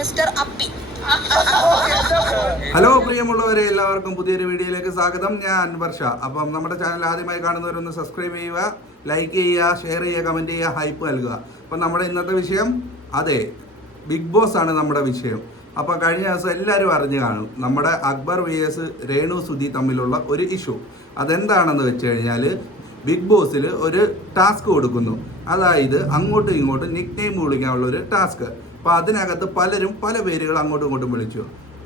Mister അപ്പി. Hello പ്രിയമുള്ളവരെ എല്ലാവർക്കും പുതിയൊരു വീഡിയോയിലേക്ക് സ്വാഗതം. ഞാൻ വർഷ. അപ്പം നമ്മുടെ ചാനൽ ആദ്യമായി കാണുന്നവരൊന്ന് സബ്സ്ക്രൈബ് ചെയ്യുക ലൈക്ക് ചെയ്യുക ഷെയർ ചെയ്യുക കമന്റ് ചെയ്യുക ഹൈപ്പ് നൽകുക. അപ്പം നമ്മുടെ ഇന്നത്തെ വിഷയം അതെ ബിഗ് ബോസ് ആണ് നമ്മുടെ വിഷയം. അപ്പോൾ കഴിഞ്ഞ ദിവസം എല്ലാവരും അറിഞ്ഞു കാണും നമ്മുടെ അക്ബർ വി എസ് രേണു സുധി തമ്മിലുള്ള ഒരു ഇഷ്യൂ അതെന്താണെന്ന് വെച്ച് കഴിഞ്ഞാൽ ബിഗ് ബോസിൽ ഒരു ടാസ്ക് കൊടുക്കുന്നു. അതായത് അങ്ങോട്ടും ഇങ്ങോട്ടും നിക് നെയിം വിളിക്കാനുള്ള ഒരു ടാസ്ക് അപ്പോൾ അതിനകത്ത് പലരും പല പേരുകൾ അങ്ങോട്ടും ഇങ്ങോട്ടും വിളിച്ചു.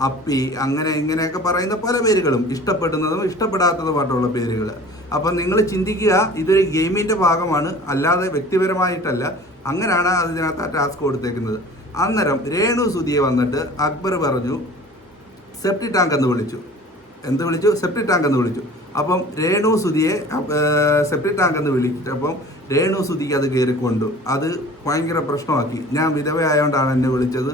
അപ്പി അങ്ങനെ ഇങ്ങനെയൊക്കെ പറയുന്ന പല പേരുകളും ഇഷ്ടപ്പെടുന്നതും ഇഷ്ടപ്പെടാത്തതുമായിട്ടുള്ള പേരുകൾ. അപ്പം നിങ്ങൾ ചിന്തിക്കുക ഇതൊരു ഗെയിമിന്റെ ഭാഗമാണ് അല്ലാതെ വ്യക്തിപരമായിട്ടല്ല. അങ്ങനെയാണ് അതിനകത്ത് ആ ടാസ്ക് കൊടുത്തേക്കുന്നത്. അന്നേരം രേണു സുധിയെ വന്നിട്ട് അക്ബർ പറഞ്ഞു സെപ്റ്റി ടാങ്ക് എന്ന് വിളിച്ചു. എന്ത് വിളിച്ചു? സെപ്റ്റി ടാങ്ക് എന്ന് വിളിച്ചു. അപ്പം രേണു സുതിയെ സെപ്പറേറ്റ് ടാങ്ക് എന്ന് വിളിച്ചപ്പം രേണു സുതിക്ക് അത് കയറിക്കൊണ്ടു അത് ഭയങ്കര പ്രശ്നമാക്കി. ഞാൻ വിധവയായതുകൊണ്ടാണ് എന്നെ വിളിച്ചത്.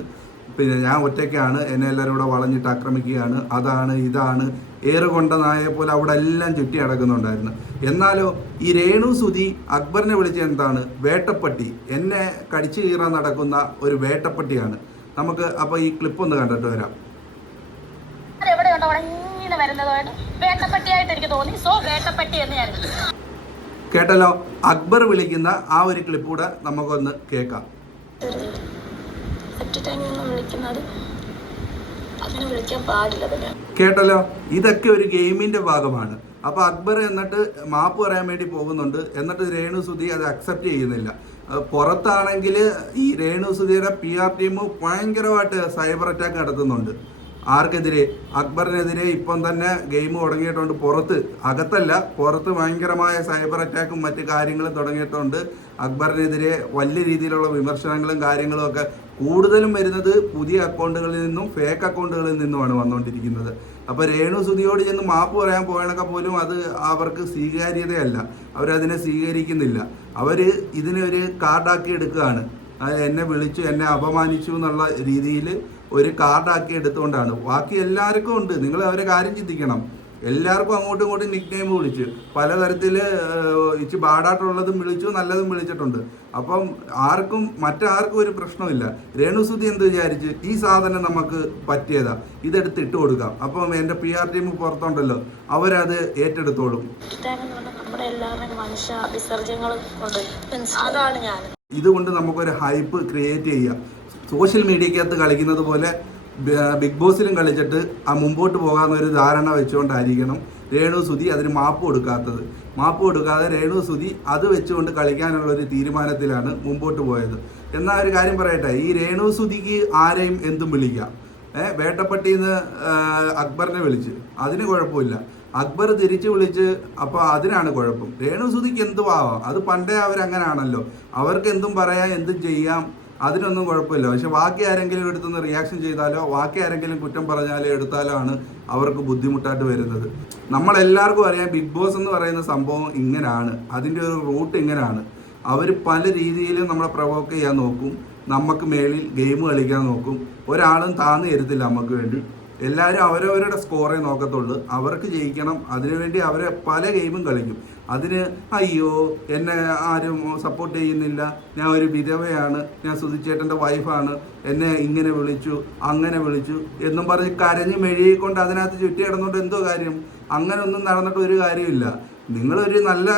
പിന്നെ ഞാൻ ഒറ്റയ്ക്കാണ്. എന്നെ എല്ലാവരും കൂടെ വളഞ്ഞിട്ട് ആക്രമിക്കുകയാണ്. അതാണ് ഇതാണ്. ഏറ് കൊണ്ട നായെ പോലെ അവിടെ എല്ലാം ചുറ്റി അടക്കുന്നുണ്ടായിരുന്നു. എന്നാലോ ഈ രേണു സുതി അക്ബറിനെ വിളിച്ച എന്താണ്? വേട്ടപ്പട്ടി. എന്നെ കടിച്ചു കീറാൻ നടക്കുന്ന ഒരു വേട്ടപ്പട്ടിയാണ്. നമുക്ക് അപ്പോൾ ഈ ക്ലിപ്പ് ഒന്ന് കണ്ടിട്ട് വരാം. വരുന്നതായിട്ട് വേട്ടപ്പട്ടിയായിട്ട് എനിക്ക് തോന്നി. സോ വേട്ടപ്പട്ടി എന്ന് ഞാൻ കേട്ടല്ലോ? അക്ബർ വിളിക്കുന്ന ആ ഒരു ക്ലിപ്പ് കൂടെ നമുക്കൊന്ന് കേൾക്കാം. കേട്ടല്ലോ? ഇതൊക്കെ ഒരു ഗെയിമിന്റെ ഭാഗമാണ്. അപ്പൊ അക്ബർ എന്നിട്ട് മാപ്പ് പറയാൻ വേണ്ടി പോകുന്നുണ്ട്. എന്നിട്ട് രേണു സുധി അത് അക്സെപ്റ്റ് ചെയ്യുന്നില്ല. പുറത്താണെങ്കിൽ ഈ രേണു സുധിയുടെ പി ആർ ടീം ഭയങ്കരമായിട്ട് സൈബർ അറ്റാക്ക് നടത്തുന്നുണ്ട്. ആർക്കെതിരെ? അക്ബറിനെതിരെ ഇപ്പം തന്നെ ഗെയിം തുടങ്ങിയിട്ടുണ്ട്. പുറത്ത് അകത്തല്ല പുറത്ത് ഭയങ്കരമായ സൈബർ അറ്റാക്കും മറ്റു കാര്യങ്ങളും തുടങ്ങിയിട്ടുണ്ട്. അക്ബറിനെതിരെ വലിയ രീതിയിലുള്ള വിമർശനങ്ങളും കാര്യങ്ങളും ഒക്കെ കൂടുതലും വരുന്നത് പുതിയ അക്കൗണ്ടുകളിൽ നിന്നും ഫേക്ക് അക്കൗണ്ടുകളിൽ നിന്നുമാണ് വന്നുകൊണ്ടിരിക്കുന്നത്. അപ്പോൾ രേണു സുധിയോട് ചെന്ന് മാപ്പ് പറയാൻ പോയണൊക്കെ പോലും അത് അവർക്ക് സ്വീകാര്യതയല്ല. അവരതിനെ സ്വീകരിക്കുന്നില്ല. അവർ ഇതിനെ ഒരു കാർഡാക്കി എടുക്കുകയാണ്. എന്നെ വിളിച്ചു എന്നെ അപമാനിച്ചു എന്നുള്ള രീതിയിൽ ഒരു കാർഡാക്കി എടുത്തുകൊണ്ടാണ്. ബാക്കി എല്ലാവർക്കും ഉണ്ട്. നിങ്ങൾ അവരെ കാര്യം ചിന്തിക്കണം. എല്ലാവർക്കും അങ്ങോട്ടും ഇങ്ങോട്ടും നിക് നെയിം വിളിച്ച് പലതരത്തിൽ ഇച്ചി ബാഡായിട്ടുള്ളതും വിളിച്ചു നല്ലതും വിളിച്ചിട്ടുണ്ട്. അപ്പം ആർക്കും മറ്റാർക്കും ഒരു പ്രശ്നമില്ല. രേണുസുതി എന്ത് വിചാരിച്ച്? ഈ സാധനം നമുക്ക് പറ്റിയതാ. ഇതെടുത്ത് ഇട്ട് കൊടുക്കാം. അപ്പം എന്റെ പി ആർ ടീം പുറത്തുണ്ടല്ലോ. അവരത് ഏറ്റെടുത്തോളും. നമ്മുടെ എല്ലാവരുടെയും മനുഷ്യ അതാണ് ഞാൻ. ഇതുകൊണ്ട് നമുക്കൊരു ഹൈപ്പ് ക്രിയേറ്റ് ചെയ്യാം. സോഷ്യൽ മീഡിയക്കകത്ത് കളിക്കുന്നത് പോലെ ബിഗ് ബോസിലും കളിച്ചിട്ട് ആ മുമ്പോട്ട് പോകാവുന്ന ഒരു ധാരണ വെച്ചുകൊണ്ടായിരിക്കണം രേണു സുധി അതിന് മാപ്പ് കൊടുക്കാത്തത്. മാപ്പ് കൊടുക്കാതെ രേണു സുധി അത് വെച്ചുകൊണ്ട് കളിക്കാനുള്ള ഒരു തീരുമാനത്തിലാണ് മുമ്പോട്ട് പോയത്. എന്നാൽ ഒരു കാര്യം പറയട്ടെ ഈ രേണു സുധിക്ക് ആരെയും എന്തും വിളിക്കാം. ഏഹ് വേട്ടപ്പട്ടിന്ന് അക്ബറിനെ വിളിച്ച്. അതിന് കുഴപ്പമില്ല. അക്ബർ തിരിച്ചു വിളിച്ച് അപ്പോൾ അതിനാണ് കുഴപ്പം. രേണു സുധിക്ക് എന്തും ആവാം അത് പണ്ടേ അവരങ്ങനാണല്ലോ. അവർക്ക് എന്തും പറയാം എന്തും ചെയ്യാം. അതിനൊന്നും കുഴപ്പമില്ല. പക്ഷെ ബാക്കി ആരെങ്കിലും എടുത്തുനിന്ന് റിയാക്ഷൻ ചെയ്താലോ ബാക്കി ആരെങ്കിലും കുറ്റം പറഞ്ഞാലോ എടുത്താലോ ആണ് അവർക്ക് ബുദ്ധിമുട്ടായിട്ട് വരുന്നത്. നമ്മളെല്ലാവർക്കും അറിയാം ബിഗ് ബോസ് എന്ന് പറയുന്ന സംഭവം ഇങ്ങനെയാണ് അതിന്റെ ഒരു റൂട്ട് ഇങ്ങനെയാണ് അവർ പല രീതിയിലും നമ്മളെ പ്രൊവോക്ക് ചെയ്യാൻ നോക്കും. നമുക്ക് മേളിൽ ഗെയിം കളിക്കാൻ നോക്കും. ഒരാളും താന്നു നമുക്ക് വേണ്ടി. എല്ലാവരും അവരവരുടെ സ്കോറേ നോക്കത്തുള്ളൂ. അവർക്ക് ജയിക്കണം. അതിനുവേണ്ടി അവരെ പല ഗെയിമും കളിക്കും. അതിന് അയ്യോ എന്നെ ആരും സപ്പോർട്ട് ചെയ്യുന്നില്ല. ഞാൻ ഒരു വിധവയാണ്. ഞാൻ സുധിച്ചേട്ടന്റെ വൈഫാണ് എന്നെ ഇങ്ങനെ വിളിച്ചു അങ്ങനെ വിളിച്ചു എന്നും പറഞ്ഞ് കരഞ്ഞ് മെഴുകിക്കൊണ്ട് അതിനകത്ത് ചുറ്റി കിടന്നുകൊണ്ട് എന്തോ കാര്യം? അങ്ങനെ ഒന്നും നടന്നിട്ട് ഒരു കാര്യമില്ല നിങ്ങളൊരു നല്ല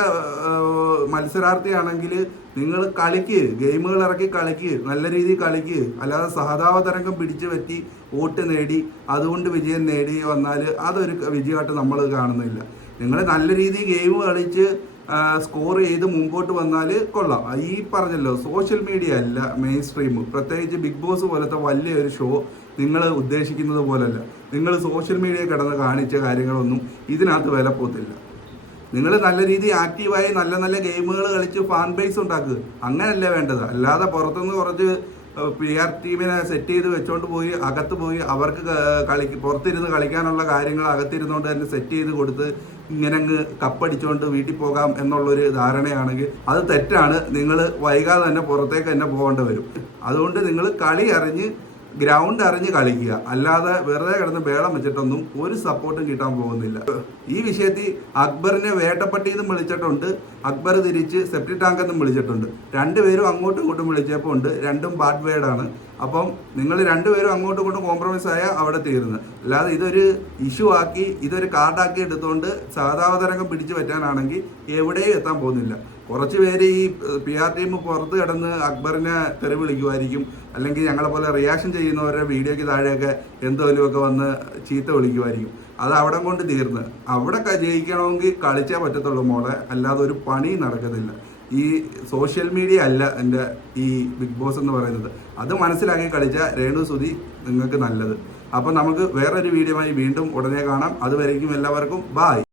മത്സരാർത്ഥിയാണെങ്കിൽ നിങ്ങൾ കളിക്ക് ഗെയിമുകൾ ഇറക്കി കളിക്ക് നല്ല രീതിയിൽ കളിക്ക്. അല്ലാതെ സഹതാപ തരംഗം പിടിച്ചു പറ്റി വോട്ട് നേടി അതുകൊണ്ട് വിജയം നേടി വന്നാൽ അതൊരു വിജയമായിട്ട് നമ്മൾ കാണുന്നില്ല. നിങ്ങൾ നല്ല രീതിയിൽ ഗെയിം കളിച്ച് സ്കോർ ചെയ്ത് മുമ്പോട്ട് വന്നാൽ കൊള്ളാം. ഈ പറഞ്ഞല്ലോ സോഷ്യൽ മീഡിയ അല്ല മെയിൻ സ്ട്രീം പ്രത്യേകിച്ച് ബിഗ് ബോസ് പോലത്തെ വലിയൊരു ഷോ നിങ്ങൾ ഉദ്ദേശിക്കുന്നത് പോലല്ല. നിങ്ങൾ സോഷ്യൽ മീഡിയ കിടന്ന് കാണിച്ച കാര്യങ്ങളൊന്നും ഇതിനകത്ത് വില പോത്തില്ല നിങ്ങൾ നല്ല രീതി ആക്റ്റീവായി നല്ല നല്ല ഗെയിമുകൾ കളിച്ച് ഫാൻ ബേസ് ഉണ്ടാക്കുക അങ്ങനെയല്ല വേണ്ടത്. അല്ലാതെ പുറത്തുനിന്ന് കുറച്ച് പി ആർ ടീമിനെ സെറ്റ് ചെയ്ത് വെച്ചോണ്ട് പോയി അകത്ത് പോയി അവർക്ക് കളി പുറത്തിരുന്ന് കളിക്കാനുള്ള കാര്യങ്ങൾ അകത്തിരുന്നുകൊണ്ട് തന്നെ സെറ്റ് ചെയ്ത് കൊടുത്ത് ഇങ്ങനെ അങ്ങ് കപ്പടിച്ചുകൊണ്ട് വീട്ടിൽ പോകാം എന്നുള്ളൊരു ധാരണയാണെങ്കിൽ അത് തെറ്റാണ്. നിങ്ങൾ വൈകാതെ തന്നെ പുറത്തേക്ക് തന്നെ പോകേണ്ടി വരും. അതുകൊണ്ട് നിങ്ങൾ കളി അറിഞ്ഞ് ഗ്രൗണ്ട് അറിഞ്ഞ് കളിക്കുക. അല്ലാതെ വെറുതെ കിടന്ന് വേളം വെച്ചിട്ടൊന്നും ഒരു സപ്പോർട്ടും കിട്ടാൻ പോകുന്നില്ല. ഈ വിഷയത്തിൽ അക്ബറിനെ വേട്ടപ്പട്ടി വിളിച്ചിട്ടുണ്ട്. അക്ബർ തിരിച്ച് സെപ്റ്റി ടാങ്ക് എന്നും വിളിച്ചിട്ടുണ്ട്. രണ്ടുപേരും അങ്ങോട്ടും ഇങ്ങോട്ടും വിളിച്ചപ്പോൾ ഉണ്ട്. രണ്ടും ബാഡ് വേർഡാണ് അപ്പം നിങ്ങൾ രണ്ടുപേരും അങ്ങോട്ടും ഇങ്ങോട്ടും കോംപ്രമൈസ് ആയാൽ അവിടെ തീർന്ന് അല്ലാതെ ഇതൊരു ഇഷ്യൂ ആക്കി ഇതൊരു കാർഡാക്കി എടുത്തുകൊണ്ട് സാധാവതരംഗം പിടിച്ചു പറ്റാനാണെങ്കിൽ എവിടെയും എത്താൻ പോകുന്നില്ല. കുറച്ച് പേര് ഈ പി ആർ ടീം പുറത്ത് കിടന്ന് അക്ബറിനെ തെറി വിളിക്കുമായിരിക്കും. അല്ലെങ്കിൽ ഞങ്ങളെ പോലെ റിയാക്ഷൻ ചെയ്യുന്നവരുടെ വീഡിയോയ്ക്ക് താഴെയൊക്കെ എന്തോലുമൊക്കെ വന്ന് ചീത്ത വിളിക്കുമായിരിക്കും. അത് അവിടെ കൊണ്ട് തീർന്ന്. അവിടെ ജയിക്കണമെങ്കിൽ കളിച്ചേ പറ്റത്തുള്ളൂ മോളെ. അല്ലാതെ ഒരു പണി നടക്കത്തില്ല. ഈ സോഷ്യൽ മീഡിയ അല്ല എന്റെ ഈ ബിഗ് ബോസ് എന്ന് പറയുന്നത്. അത് മനസ്സിലാക്കി കളിച്ച രേണു സുധി നിങ്ങൾക്ക് നല്ലത്. അപ്പം നമുക്ക് വേറൊരു വീഡിയോ വീണ്ടും ഉടനെ കാണാം. അതുവരേക്കും എല്ലാവർക്കും. ബായ്